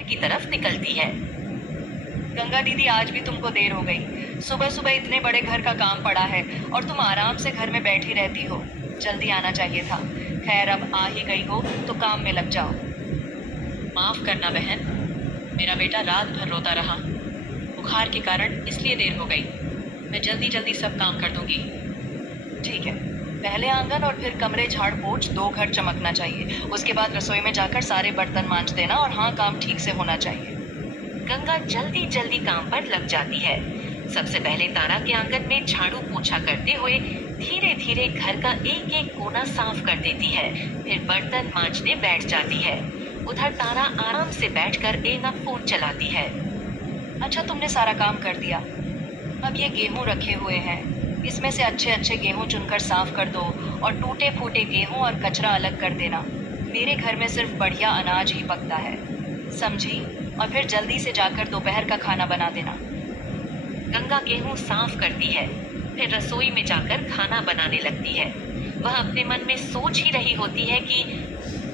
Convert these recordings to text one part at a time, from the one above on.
की तरफ निकलती है। गंगा दीदी, आज भी तुमको देर हो गई। सुबह सुबह इतने बड़े घर का काम पड़ा है और तुम आराम से घर में बैठी रहती हो। जल्दी आना चाहिए था। खैर, अब आ ही गई हो तो काम में लग जाओ। माफ करना बहन, मेरा बेटा रात भर रोता रहा, बुखार के कारण इसलिए देर हो गई। मैं जल्दी जल्दी सब काम कर दूंगी। ठीक है, पहले आंगन और फिर कमरे झाड़ पोंछ, दो घर चमकना चाहिए। उसके बाद रसोई में जाकर सारे बर्तन मांज देना, और हाँ, काम ठीक से होना चाहिए। गंगा जल्दी जल्दी काम पर लग जाती है। सबसे पहले तारा के आंगन में झाड़ू पोछा करते हुए धीरे धीरे घर का एक एक कोना साफ कर देती है। फिर बर्तन मांजने बैठ जाती है। उधर तारा आराम से बैठकर एक फोन चलाती है। अच्छा, तुमने सारा काम कर दिया। अब ये गेहूं रखे हुए हैं, इसमें से अच्छे अच्छे गेहूं चुनकर साफ कर दो, और टूटे फूटे गेहूं और कचरा अलग कर देना। मेरे घर में सिर्फ बढ़िया अनाज ही पकता है, समझी? और फिर जल्दी से जाकर दोपहर का खाना बना देना। गंगा गेहूं साफ करती है, फिर रसोई में जाकर खाना बनाने लगती है। वह अपने मन में सोच ही रही होती है कि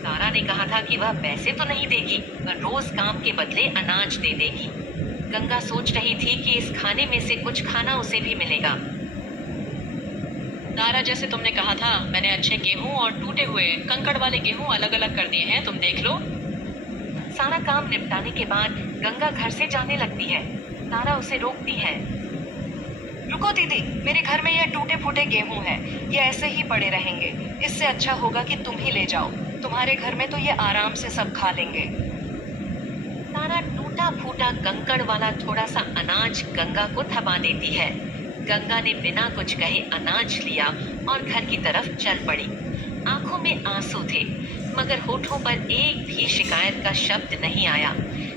तारा ने कहा था कि वह पैसे तो नहीं देगी, पर रोज काम के बदले अनाज दे देगी। गंगा सोच रही थी कि इस खाने में से कुछ खाना उसे भी मिलेगा। तारा, जैसे तुमने कहा था, मैंने अच्छे गेहूं और टूटे हुए कंकड़ वाले गेहूं अलग अलग कर दिए हैं, तुम देख लो। सारा काम निपटाने के बाद गंगा घर से जाने लगती है। तारा उसे रोकती है। रुको दीदी, मेरे घर में ये टूटे फूटे गेहूं हैं, ये ऐसे ही पड़े रहेंगे। इससे अच्छा होगा कि तुम ही ले जाओ। तुम्हारे घर में तो ये आराम से सब खा लेंगे। तारा टूटा फूटा कंकड़ वाला थोड़ा सा अनाज गंगा को थमा देती है। गंगा ने बिना कुछ कहे अनाज लिया और घर की तरफ चल पड़ी। आंखों में आंसू थे, मगर होठों पर एक भी शिकायत का शब्द नहीं आया,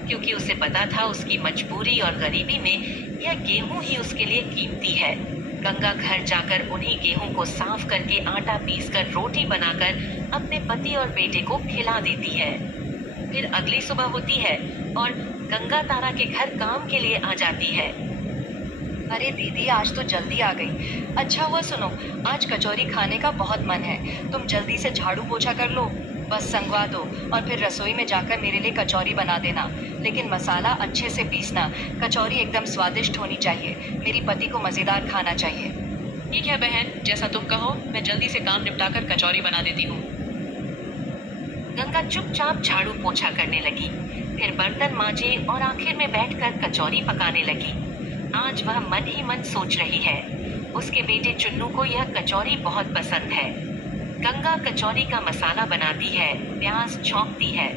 क्योंकि उसे पता था उसकी मजबूरी और गरीबी में यह गेहूं ही उसके लिए कीमती है। गंगा घर जाकर उन्हीं गेहूं को साफ करके आटा पीसकर रोटी बनाकर अपने पति और बेटे को खिला देती है। फिर अगली सुबह होती है और गंगा तारा के घर काम के लिए आ जाती है। अरे दीदी, आज तो जल्दी आ गई। अच्छा हुआ, सुनो, आज कचौरी खाने का बहुत मन है। तुम जल्दी से झाड़ू पोछा कर लो, बस संगवा दो, और फिर रसोई में जाकर मेरे लिए कचौरी बना देना। लेकिन मसाला अच्छे से पीसना। कचौरी एकदम स्वादिष्ट होनी चाहिए। मेरी पति को मज़ेदार खाना चाहिए। ठीक है बहन, जैसा तुम कहो, मैं जल्दी से काम निपटाकर कचौरी बना देती हूँ। गंगा चुपचाप झाड़ू पोछा करने लगी, फिर बर्तन मांजे और आखिर में बैठकर कचौरी पकाने लगी। आज वह मन ही मन सोच रही है, उसके बेटे चुन्नू को यह कचौरी बहुत पसंद है। गंगा कचौरी का मसाला बनाती है, प्याज छौंकती है,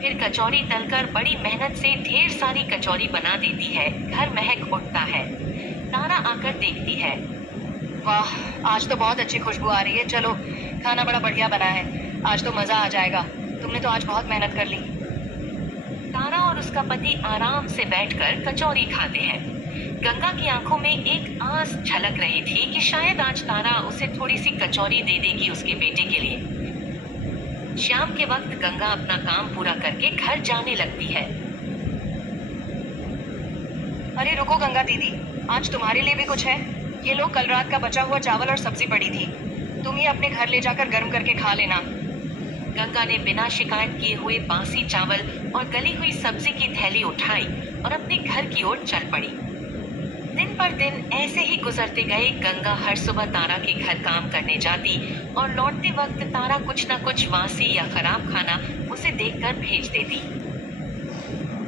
फिर कचौरी तलकर बड़ी मेहनत से ढेर सारी कचौरी बना देती है। घर महक उठता है। तारा आकर देखती है। वाह, आज तो बहुत अच्छी खुशबू आ रही है। चलो, खाना बड़ा बढ़िया बना है। आज तो मज़ा आ जाएगा। तुमने तो आज बहुत मेहनत कर ली। तारा और उसका पति आराम से बैठकर कचौरी खाते हैं। गंगा की आंखों में एक आस झलक रही थी कि शायद आज तारा उसे थोड़ी सी कचौरी दे देगी उसके बेटे के लिए। शाम के वक्त गंगा अपना काम पूरा करके घर जाने लगती है। अरे रुको गंगा दीदी, आज तुम्हारे लिए भी कुछ है। ये लो, कल रात का बचा हुआ चावल और सब्जी पड़ी थी। तुम ही अपने घर ले जाकर गर्म करके खा लेना। गंगा ने बिना शिकायत किए हुए बासी चावल और गली हुई सब्जी की थैली उठाई और अपने घर की ओर चल पड़ी। दिन पर दिन ऐसे ही गुजरते गए। गंगा हर सुबह तारा के घर काम करने जाती और लौटते वक्त तारा कुछ न कुछ वासी या खराब खाना उसे देखकर भेज देती।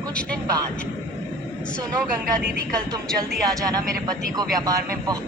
कुछ दिन बाद। सुनो गंगा दीदी, कल तुम जल्दी आ जाना। मेरे पति को व्यापार में बहुत